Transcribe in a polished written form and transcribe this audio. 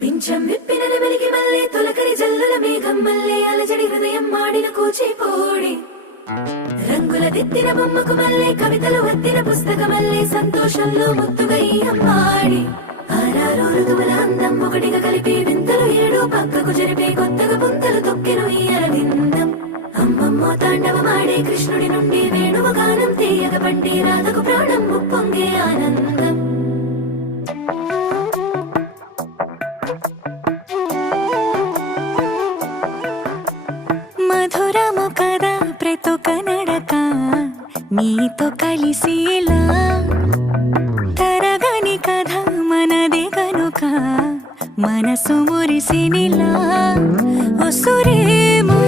పింఛం విప్పిన నెమలికి మల్లె తొలకరి జల్లుల మేఘం మల్లె అలజడి హృదయం మాడిన కూచిపోడి రంగుల దిద్దిన బొమ్మకు మల్లె కవితలు వద్దిన పుస్తక మల్లె సంతోషంలో ముద్దుగా ఈ అమ్మాడి ఆరారు ఋతువుల అందం ఒకటిగా కలిపి వింతలు ఏడు పక్కకు జరిపే కొత్తగా పుంతలు తొక్కెను ఈ అరవిందం అమ్మమ్మో తాండవమాడే కృష్ణుడి నుండి వేణువ గానం తీయగ పండి రాధకు ప్రాణం ముప్పొంగే ఆనందం మధురము కదా ప్రతొక నడక నీతో కలిసేలా తరగని కథ మనదే కనుక మనసు మురిసినిలా ఉసురేమో